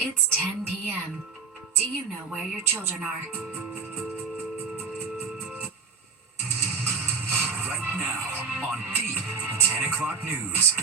It's 10 p.m. Do you know where your children are? Right now on the 10 o'clock news.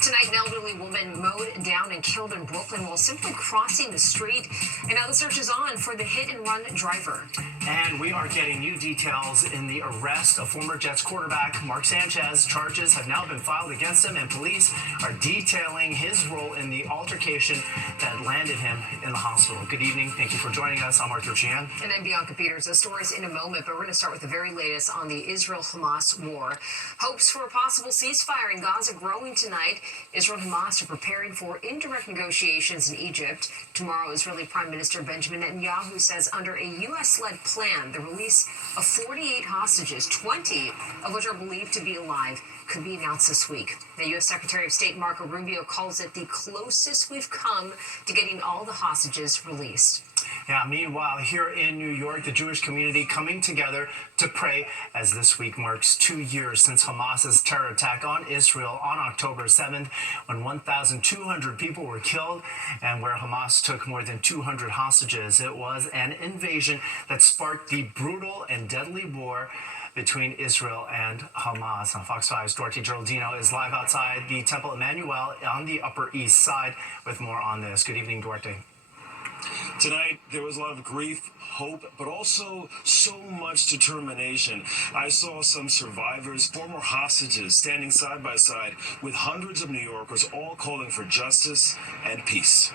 Tonight, an elderly woman mowed down and killed in Brooklyn while simply crossing the street. And now the search is on for the hit-and-run driver. And we are getting new details in the arrest of former Jets quarterback Mark Sanchez. Charges have now been filed against him, and police are detailing his role in the altercation that landed him in the hospital. Good evening. Thank you for joining us. I'm Arthur Chian. And I'm Bianca Peters. The story's in a moment, but we're going to start with the very latest on the Israel-Hamas war. Hopes for a possible ceasefire in Gaza growing tonight. Israel and Hamas are preparing for indirect negotiations in Egypt. Tomorrow, Israeli Prime Minister Benjamin Netanyahu says under a U.S.-led plan, the release of 48 hostages, 20 of which are believed to be alive, could be announced this week. The U.S. Secretary of State Marco Rubio calls it the closest we've come to getting all the hostages released. Yeah, meanwhile, here in New York, the Jewish community coming together to pray as this week marks 2 years since Hamas's terror attack on Israel on October 7th, when 1,200 people were killed and where Hamas took more than 200 hostages. It was an invasion that sparked the brutal and deadly war between Israel and Hamas. On Fox 5's Dorothy Geraldino is live outside the Temple Emmanuel on the Upper East Side with more on this. Good evening, Dorothy. Tonight, there was a lot of grief, hope, but also so much determination. I saw some survivors, former hostages, standing side by side with hundreds of New Yorkers, all calling for justice and peace.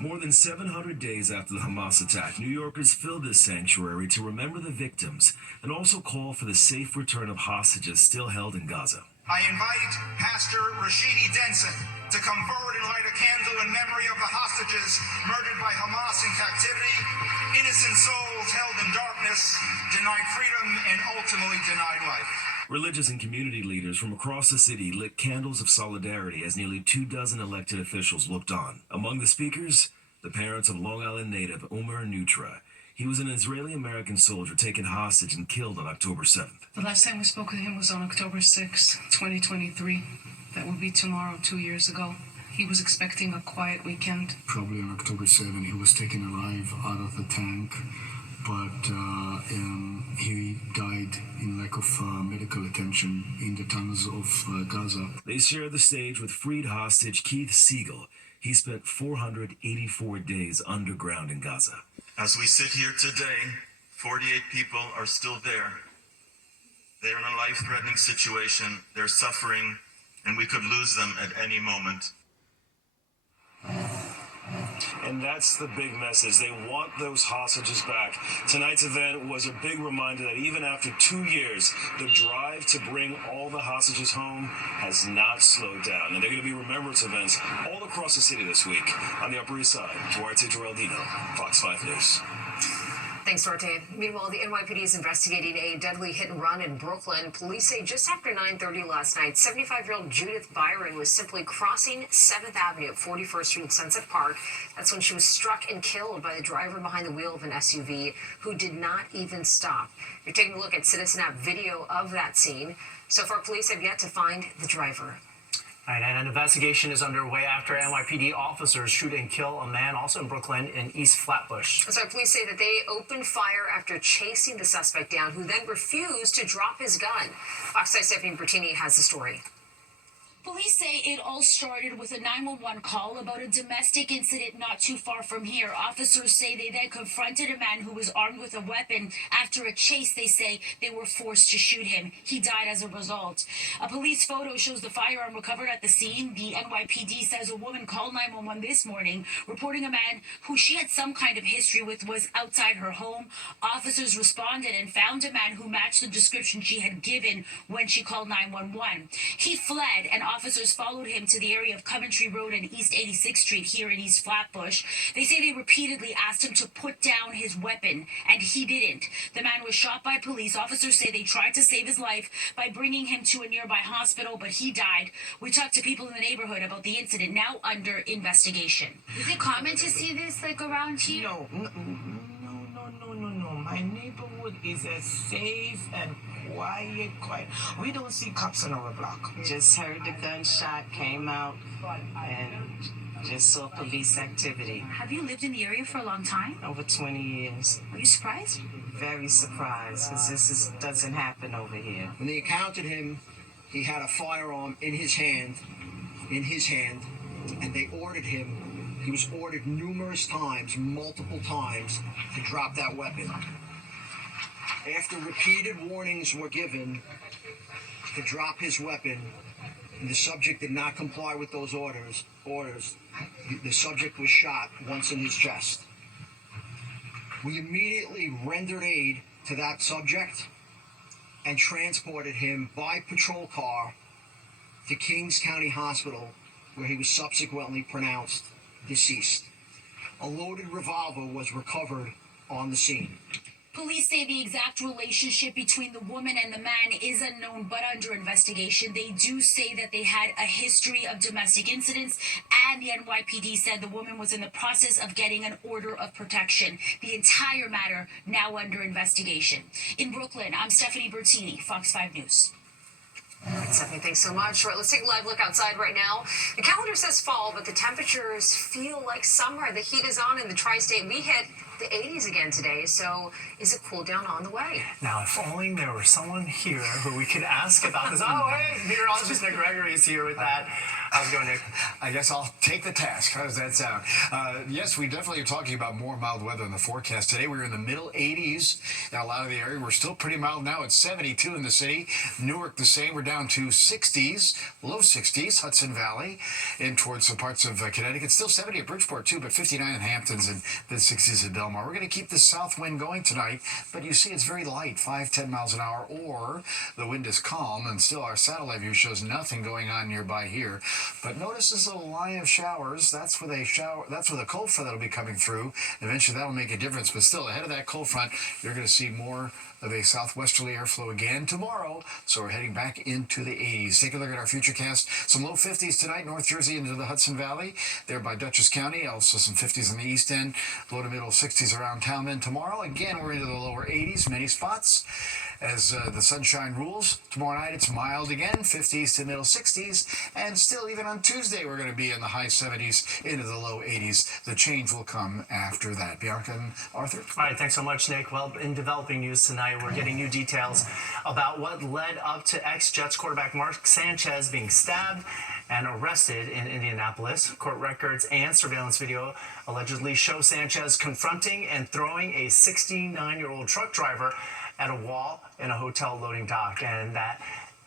More than 700 days after the Hamas attack, New Yorkers filled this sanctuary to remember the victims and also call for the safe return of hostages still held in Gaza. I invite Pastor Rashidi Denson to come forward and light a candle in memory of the hostages murdered by Hamas in captivity, innocent souls held in darkness, denied freedom, and ultimately denied life. Religious and community leaders from across the city lit candles of solidarity as nearly 24 elected officials looked on. Among the speakers, the parents of Long Island native Omer Nutra. He was an Israeli-American soldier taken hostage and killed on October 7th. The last time we spoke with him was on October 6, 2023. That would be tomorrow, 2 years ago. He was expecting a quiet weekend. Probably on October 7, he was taken alive out of the tank, but he died in lack of medical attention in the tunnels of Gaza. They shared the stage with freed hostage Keith Siegel. He spent 484 days underground in Gaza. As we sit here today, 48 people are still there. They're in a life-threatening situation. They're suffering, and we could lose them at any moment. And that's the big message. They want those hostages back. Tonight's event was a big reminder that even after 2 years, the drive to bring all the hostages home has not slowed down. And they're going to be remembrance events all across the city this week on the Upper East Side. Duarte Geraldino, Fox 5 News. Thanks, Duarte. Meanwhile, the NYPD is investigating a deadly hit-and-run in Brooklyn. Police say just after 9:30 last night, 75-year-old Judith Byron was simply crossing 7th Avenue at 41st Street Sunset Park. That's when she was struck and killed by the driver behind the wheel of an SUV who did not even stop. You're taking a look at Citizen App video of that scene. So far, police have yet to find the driver. All right, and an investigation is underway after NYPD officers shoot and kill a man also in Brooklyn in East Flatbush. So police say that they opened fire after chasing the suspect down, who then refused to drop his gun. Fox 5's Stephanie Bertini has the story. Police say it all started with a 911 call about a domestic incident not too far from here. Officers say they then confronted a man who was armed with a weapon. After a chase, they say they were forced to shoot him. He died as a result. A police photo shows the firearm recovered at the scene. The NYPD says a woman called 911 this morning, reporting a man who she had some kind of history with was outside her home. Officers responded and found a man who matched the description she had given when she called 911. He fled, and officers followed him to the area of Coventry Road and East 86th Street here in East Flatbush. They say they repeatedly asked him to put down his weapon, and he didn't. The man was shot by police. Officers say they tried to save his life by bringing him to a nearby hospital, but he died. We talked to people in the neighborhood about the incident, now under investigation. Is it common to see this around here? No. My neighborhood is as safe and quiet, quiet. We don't see cops on our block. Just heard the gunshot, came out, and just saw police activity. Have you lived in the area for a long time? Over 20 years. Are you surprised? Very surprised, because doesn't happen over here. When they encountered him, he had a firearm in his hand, and they ordered him. He was ordered numerous times, multiple times, to drop that weapon. After repeated warnings were given to drop his weapon, and the subject did not comply with those orders, the subject was shot once in his chest. We immediately rendered aid to that subject and transported him by patrol car to Kings County Hospital, where he was subsequently pronounced deceased. A loaded revolver was recovered on the scene. Police say the exact relationship between the woman and the man is unknown but under investigation. They do say that they had a history of domestic incidents, and the NYPD said the woman was in the process of getting an order of protection. The entire matter now under investigation. In Brooklyn, I'm Stephanie Bertini, Fox 5 News. All right, Stephanie, thanks so much. Right, let's take a live look outside right now. The calendar says fall, but the temperatures feel like summer. The heat is on in the tri-state. We hit the 80s again today, so is it cool down on the way? Now, if only there were someone here who we could ask about this. Oh, hey, meteorologist Nick Gregory is here with that. How's it going, Nick? I guess I'll take the task. How does that sound? Yes, we definitely are talking about more mild weather in the forecast. Today we were in the middle 80s in a lot of the area. We're still pretty mild now. It's 72 in the city. Newark the same. We're down to 60s, low 60s, Hudson Valley, in towards some parts of Connecticut. Still 70 at Bridgeport, too, but 59 in Hamptons and then 60s at Delmar. We're going to keep the south wind going tonight, but you see it's very light, 5-10 miles an hour, or the wind is calm, and still our satellite view shows nothing going on nearby here. But notice this little line of showers. That's where the cold front that'll be coming through. Eventually that'll make a difference, but still ahead of that cold front, you're going to see more of a southwesterly airflow again tomorrow. So we're heading back into the 80s. Take a look at our futurecast. Some low 50s tonight, North Jersey into the Hudson Valley, there by Dutchess County. Also some 50s in the east end, low to middle 60s around town. Then tomorrow, again, we're into the lower 80s, many spots. As the sunshine rules, tomorrow night it's mild again, 50s to middle 60s, and still even on Tuesday we're going to be in the high 70s into the low 80s. The change will come after that. Bianca and Arthur? All right, thanks so much, Nick. Well, in developing news tonight, we're getting new details about what led up to ex-Jets quarterback Mark Sanchez being stabbed and arrested in Indianapolis. Court records and surveillance video allegedly show Sanchez confronting and throwing a 69-year-old truck driver at a wall in a hotel loading dock, and that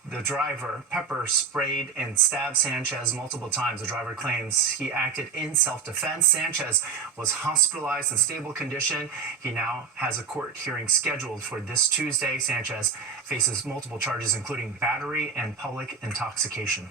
the driver pepper sprayed and stabbed Sanchez multiple times. The driver claims he acted in self-defense. Sanchez was hospitalized in stable condition. He now has a court hearing scheduled for this Tuesday. Sanchez faces multiple charges, including battery and public intoxication.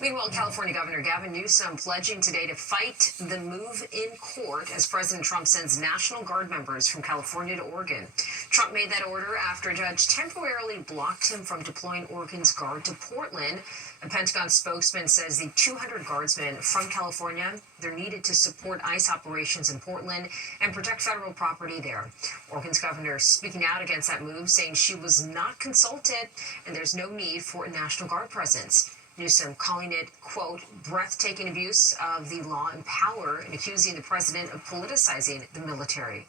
Meanwhile, California Governor Gavin Newsom pledging today to fight the move in court as President Trump sends National Guard members from California to Oregon. Trump made that order after a judge temporarily blocked him from deploying Oregon's Guard to Portland. A Pentagon spokesman says the 200 guardsmen from California, they're needed to support ICE operations in Portland and protect federal property there. Oregon's governor speaking out against that move, saying she was not consulted and there's no need for a National Guard presence. Newsom calling it, quote, breathtaking abuse of the law and power, and accusing the president of politicizing the military.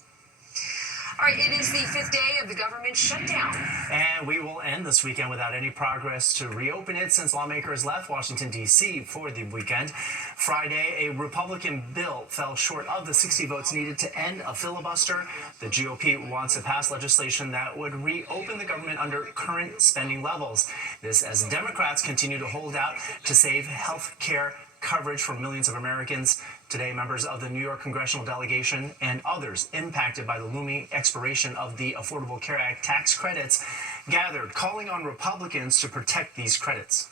All right, it is the 5th day of the government shutdown. And we will end this weekend without any progress to reopen it since lawmakers left Washington, D.C. for the weekend. Friday, a Republican bill fell short of the 60 votes needed to end a filibuster. The GOP wants to pass legislation that would reopen the government under current spending levels. This as Democrats continue to hold out to save health care coverage for millions of Americans. Today, members of the New York congressional delegation and others impacted by the looming expiration of the Affordable Care Act tax credits gathered, calling on Republicans to protect these credits.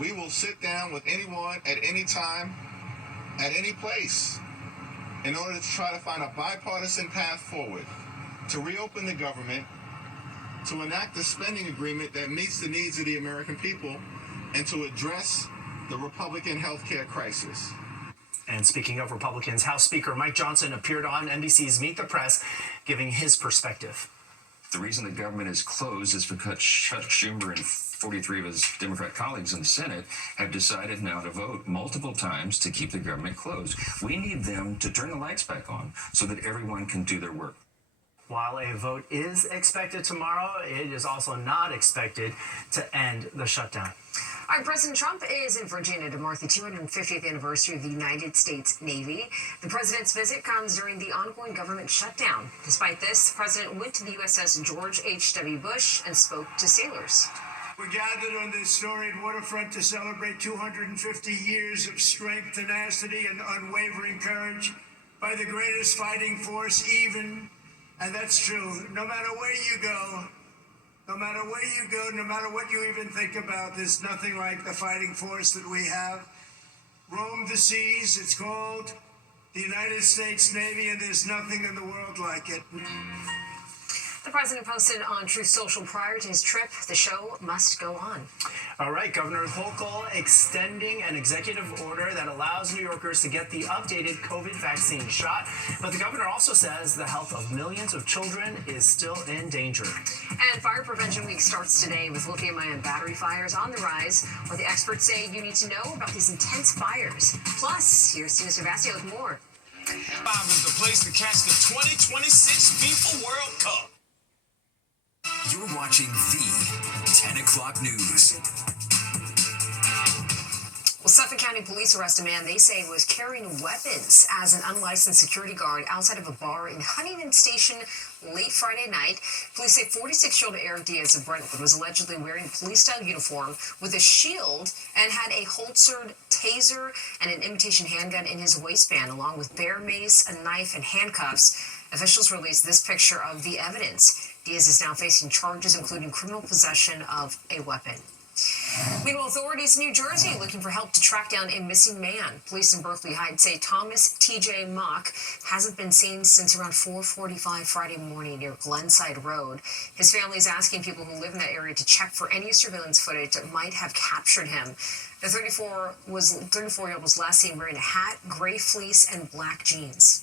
We will sit down with anyone at any time, at any place, in order to try to find a bipartisan path forward to reopen the government, to enact a spending agreement that meets the needs of the American people, and to address the Republican health care crisis. And speaking of Republicans, House Speaker Mike Johnson appeared on NBC's Meet the Press, giving his perspective. The reason the government is closed is because Chuck Schumer and 43 of his Democrat colleagues in the Senate have decided now to vote multiple times to keep the government closed. We need them to turn the lights back on so that everyone can do their work. While a vote is expected tomorrow, it is also not expected to end the shutdown. All right, President Trump is in Virginia to mark the 250th anniversary of the United States Navy. The president's visit comes during the ongoing government shutdown. Despite this, the president went to the USS George H.W. Bush and spoke to sailors. We're gathered on this storied waterfront to celebrate 250 years of strength, tenacity, and unwavering courage by the greatest fighting force and that's true, no matter where you go, no matter what you even think about, there's nothing like the fighting force that we have. Roam the seas, it's called the United States Navy, and there's nothing in the world like it. The president posted on Truth Social prior to his trip, the show must go on. All right, Governor Hochul extending an executive order that allows New Yorkers to get the updated COVID vaccine shot. But the governor also says the health of millions of children is still in danger. And Fire Prevention Week starts today with lithium-ion battery fires on the rise, where the experts say you need to know about these intense fires. Plus, here's Tina Cervasio with more. 5 is the place to catch the 2026 FIFA World Cup. You're watching the 10 o'clock news. Well, Suffolk County Police arrest a man they say was carrying weapons as an unlicensed security guard outside of a bar in Huntington Station late Friday night. Police say 46-year-old Eric Diaz of Brentwood was allegedly wearing a police-style uniform with a shield and had a holstered taser and an imitation handgun in his waistband, along with bear mace, a knife, and handcuffs. Officials released this picture of the evidence. Diaz is now facing charges including criminal possession of a weapon. Meanwhile, authorities in New Jersey are looking for help to track down a missing man. Police in Berkeley Heights say Thomas T.J. Mock hasn't been seen since around 4:45 Friday morning near Glenside Road. His family is asking people who live in that area to check for any surveillance footage that might have captured him. The 34-year-old was last seen wearing a hat, gray fleece, and black jeans.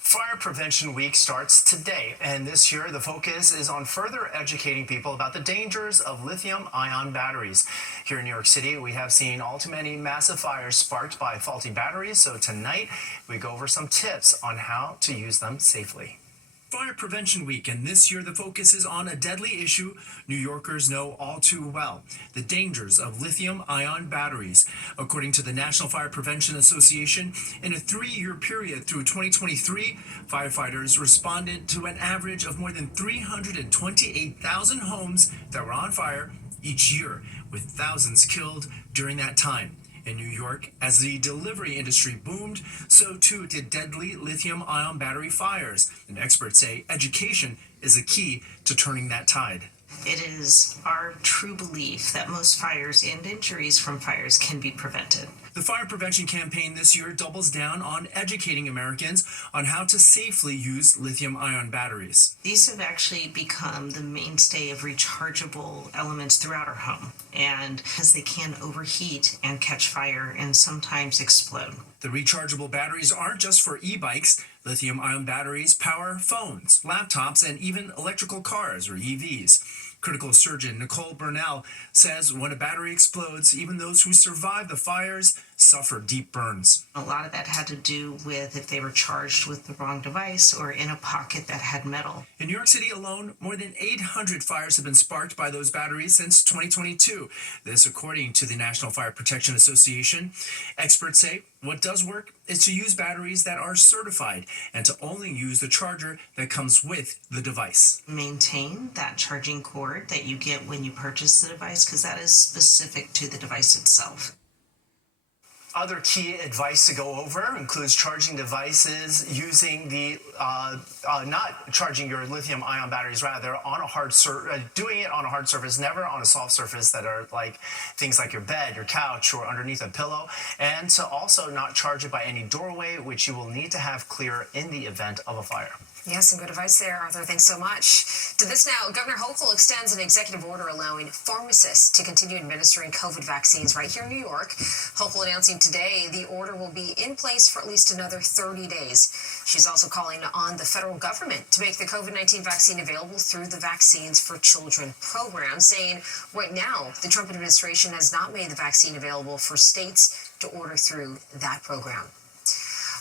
Fire Prevention Week starts today, and this year the focus is on further educating people about the dangers of lithium-ion batteries. Here in New York City, we have seen all too many massive fires sparked by faulty batteries, so tonight we go over some tips on how to use them safely. Fire Prevention Week, and this year the focus is on a deadly issue New Yorkers know all too well, the dangers of lithium-ion batteries. According to the National Fire Prevention Association, in a 3-year period through 2023, firefighters responded to an average of more than 328,000 homes that were on fire each year, with thousands killed during that time. In New York, as the delivery industry boomed, so too did deadly lithium-ion battery fires. And experts say education is a key to turning that tide. It is our true belief that most fires and injuries from fires can be prevented. The fire prevention campaign this year doubles down on educating Americans on how to safely use lithium-ion batteries. These have actually become the mainstay of rechargeable elements throughout our home, and because they can overheat and catch fire and sometimes explode. The rechargeable batteries aren't just for e-bikes. Lithium-ion batteries power phones, laptops, and even electrical cars, or EVs. Critical surgeon Nicole Burnell says when a battery explodes, even those who survive the fires suffer deep burns. A lot of that had to do with if they were charged with the wrong device or in a pocket that had metal. In New York City alone, more than 800 fires have been sparked by those batteries since 2022. This according to the National Fire Protection Association. Experts say what does work is to use batteries that are certified and to only use the charger that comes with the device. Maintain that charging cord that you get when you purchase the device, because that is specific to the device itself. Other key advice to go over includes charging devices using the, not charging your lithium-ion batteries, rather on a hard doing it on a hard surface, never on a soft surface that are like things like your bed, your couch, or underneath a pillow, and to also not charge it by any doorway, which you will need to have clear in the event of a fire. Yeah, some good advice there, Arthur. Thanks so much. To this now, Governor Hochul extends an executive order allowing pharmacists to continue administering COVID vaccines right here in New York. Hochul announcing today the order will be in place for at least another 30 days. She's also calling on the federal government to make the COVID-19 vaccine available through the Vaccines for Children program, saying right now the Trump administration has not made the vaccine available for states to order through that program.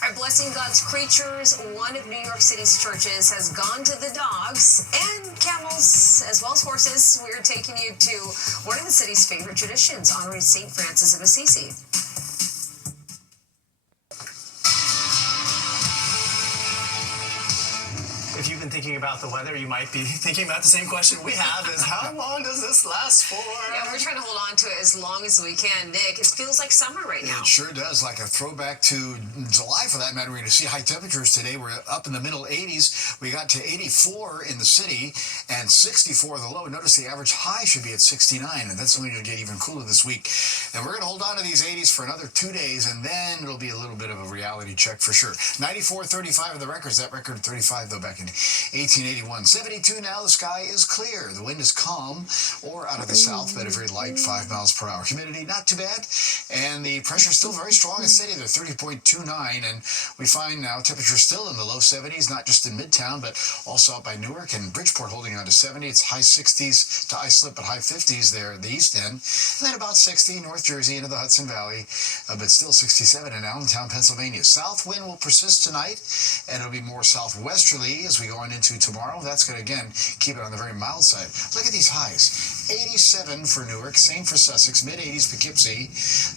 All right, blessing God's creatures, one of New York City's churches has gone to the dogs and camels, as well as horses. We're taking you to one of the city's favorite traditions, honoring St. Francis of Assisi. If you've been thinking about the weather, you might be thinking about the same question we have, is how long does this last for? Yeah, we're trying to hold on to it as long as we can. Nick, it feels like summer right now. It sure does, like a throwback to July for that matter. We're going to see high temperatures today. We're up in the middle 80s. We got to 84 in the city and 64 the low. Notice the average high should be at 69, and that's only going to get even cooler this week. And we're going to hold on to these 80s for another 2 days, and then it'll be a little bit of a reality check for sure. 94-35 of the records. That record 35, though, back in 1881. 72 now. The sky is clear. The wind is calm or out of the south, but a very light 5 miles per hour. Humidity not too bad, and the pressure still very strong and steady. They're 30.29, and we find now temperature still in the low 70s, not just in Midtown, but also out by Newark and Bridgeport holding on to 70. It's high 60s to Islip, but high 50s there at the East End, and then about 60 North Jersey into the Hudson Valley, but still 67 in Allentown, Pennsylvania. South wind will persist tonight, and it'll be more southwesterly as we go on into tomorrow. That's going to, again, keep it on the very mild side. Look at these highs. 87 for Newark, same for Sussex, mid-80s Poughkeepsie,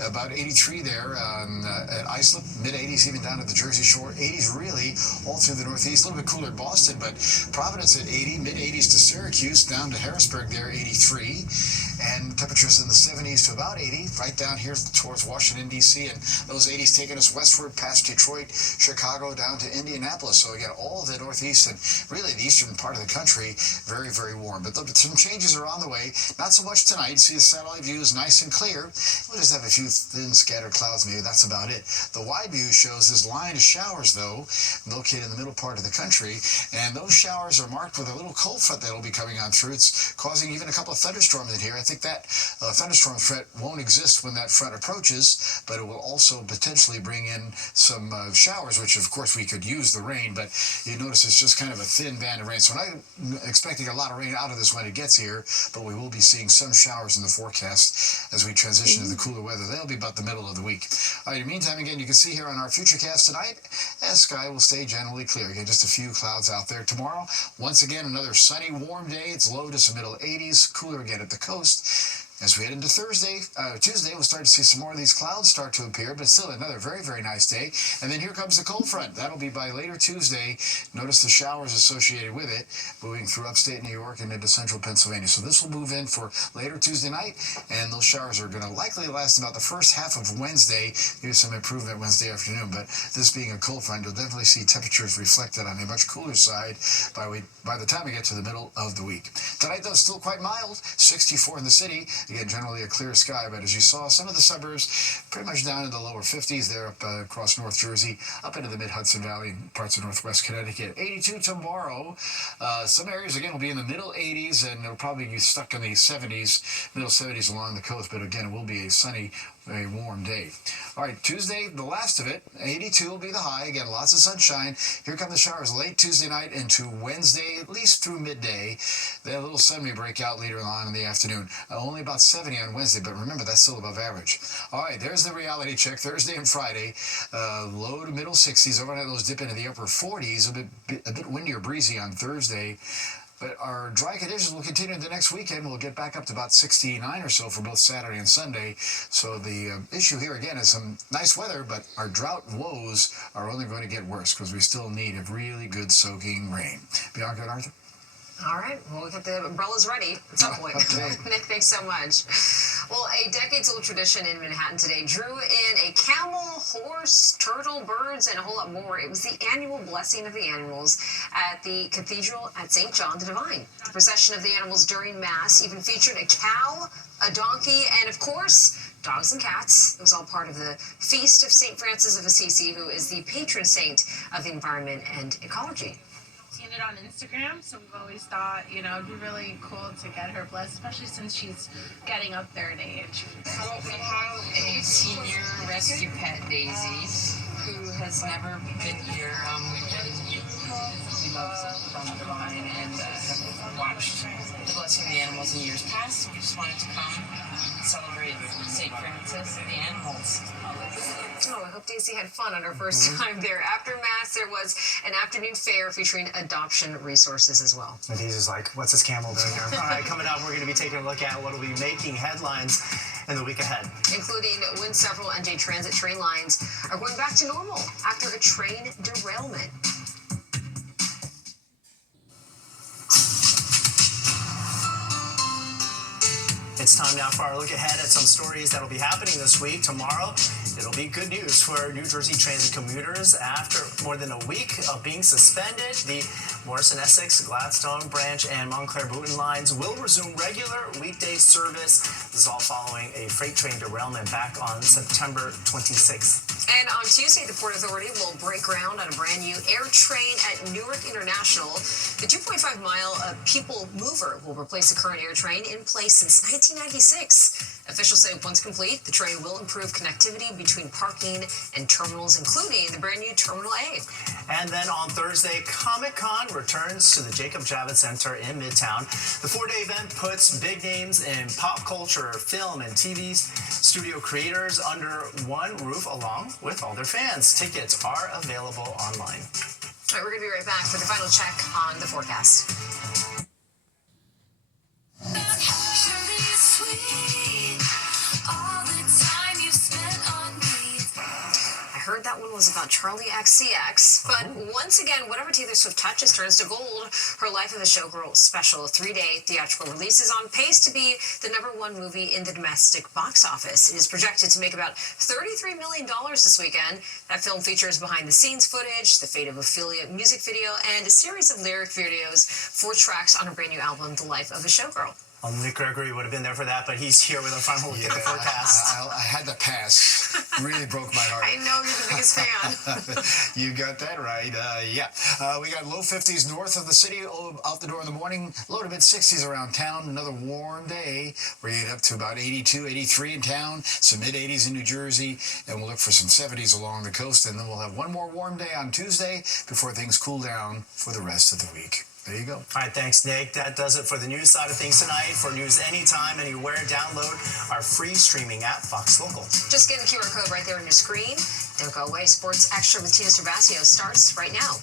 about 83 there at Islip, mid-80s even down at the Jersey Shore, 80s really all through the Northeast, a little bit cooler at Boston, but Providence at 80, mid-80s to Syracuse, down to Harrisburg there, 83, and temperatures in the 70s to about 80, right down here towards Washington, D.C., and those 80s taking us westward past Detroit, Chicago, down to Indianapolis. So again, all of the Northeast and really the eastern part of the country, very, very warm. But some changes are on the way. Not so much tonight. You see the satellite view is nice and clear. We'll just have a few thin scattered clouds, maybe that's about it. The wide view shows this line of showers, though, located in the middle part of the country, and those showers are marked with a little cold front that'll be coming on through. It's causing even a couple of thunderstorms in here. I think that thunderstorm threat won't exist when that front approaches, but it will also potentially bring in some showers, which of course we could use the rain, but you notice it's just kind of a thin band of rain. So I'm not expecting a lot of rain out of this when it gets here, but we will be seeing some showers in the forecast as we transition to the cooler weather. That'll be about the middle of the week. All right, in the meantime, again, you can see here on our Futurecast tonight, the sky will stay generally clear. Again, just a few clouds out there. Tomorrow, once again, another sunny, warm day. It's low to some middle 80s, cooler again at the coast. As we head into Tuesday, we'll start to see some more of these clouds start to appear, but still another very, very nice day. And then here comes the cold front. That'll be by later Tuesday. Notice the showers associated with it, moving through upstate New York and into central Pennsylvania. So this will move in for later Tuesday night, and those showers are going to likely last about the first half of Wednesday. Maybe some improvement Wednesday afternoon, but this being a cold front, you'll definitely see temperatures reflected on a much cooler side by the time we get to the middle of the week. Tonight, though, still quite mild, 64 in the city. Again, generally a clear sky, but as you saw, some of the suburbs pretty much down in the lower 50s there up across North Jersey, up into the mid-Hudson Valley, parts of northwest Connecticut. 82 tomorrow. Some areas, again, will be in the middle 80s, and it'll probably be stuck in the 70s, middle 70s along the coast, but again, it will be a sunny, very warm day. All right, Tuesday, the last of it, 82 will be the high. Again, lots of sunshine. Here come the showers late Tuesday night into Wednesday, at least through midday. Then a little sun may break out later on in the afternoon. Only about 70 on Wednesday, but remember, that's still above average. All right, there's the reality check. Thursday and Friday, low to middle 60s. Overnight, those dip into the upper 40s. A bit windier, breezy on Thursday. But our dry conditions will continue into next weekend. We'll get back up to about 69 or so for both Saturday and Sunday. So the issue here, again, is some nice weather, but our drought woes are only going to get worse because we still need a really good soaking rain. Bianca and Arthur? All right, well, we'll get the umbrellas ready at some point. Okay. Nick, thanks so much. Well, a decades-old tradition in Manhattan today drew in a camel, horse, turtle, birds, and a whole lot more. It was the annual blessing of the animals at the cathedral at St. John the Divine. The procession of the animals during Mass even featured a cow, a donkey, and, of course, dogs and cats. It was all part of the Feast of St. Francis of Assisi, who is the patron saint of the environment and ecology. it on Instagram, so we've always thought, you know, it'd be really cool to get her blessed, especially since she's getting up there in age. We have a senior rescue pet, Daisy, who has never been here. We love from the line and have watched the blessing of the animals in years past. We just wanted to come celebrate St. Francis and the animals. Oh, I hope Daisy had fun on her first time there. After Mass, there was an afternoon fair featuring adoption resources as well. And Daisy's like, what's this camel doing here? All right, coming up, we're going to be taking a look at what will be making headlines in the week ahead. Including when several NJ Transit train lines are going back to normal after a train derailment. It's time now for our look ahead at some stories that will be happening this week. Tomorrow, it'll be good news for New Jersey Transit commuters. After more than a week of being suspended, the Morrison Essex, Gladstone Branch, and Montclair Boonton lines will resume regular weekday service. This is all following a freight train derailment back on September 26th. And on Tuesday, the Port Authority will break ground on a brand new air train at Newark International. The 2.5-mile People Mover will replace the current air train in place since 1996. Officials say once complete, the train will improve connectivity between parking and terminals, including the brand new Terminal A. And then on Thursday, Comic-Con returns to the Jacob Javits Center in Midtown. The 4-day event puts big names in pop culture, film, and TV studio creators under one roof along with all their fans. Tickets are available online. All right, we're going to be right back for the final check on the forecast. I heard that one was about Charlie XCX, but once again, whatever Taylor Swift touches turns to gold. Her Life of a Showgirl special 3-day theatrical release is on pace to be the #1 movie in the domestic box office. It is projected to make about $33 million this weekend. That film features behind-the-scenes footage, the Fate of Ophelia music video, and a series of lyric videos, 4 tracks on her brand new album, The Life of a Showgirl. Nick Gregory would have been there for that, but he's here with our final look at the forecast. I had to pass. Really broke my heart. I know you're the biggest fan. You got that right. We got low 50s north of the city, out the door in the morning, low to mid 60s around town. Another warm day. We're going to get up to about 82, 83 in town, some mid 80s in New Jersey, and we'll look for some 70s along the coast, and then we'll have one more warm day on Tuesday before things cool down for the rest of the week. There you go. All right, thanks, Nick. That does it for the news side of things tonight. For news anytime, anywhere, download our free streaming app, Fox Local. Just get the QR code right there on your screen. Don't go away. Sports Extra with Tina Cervasio starts right now.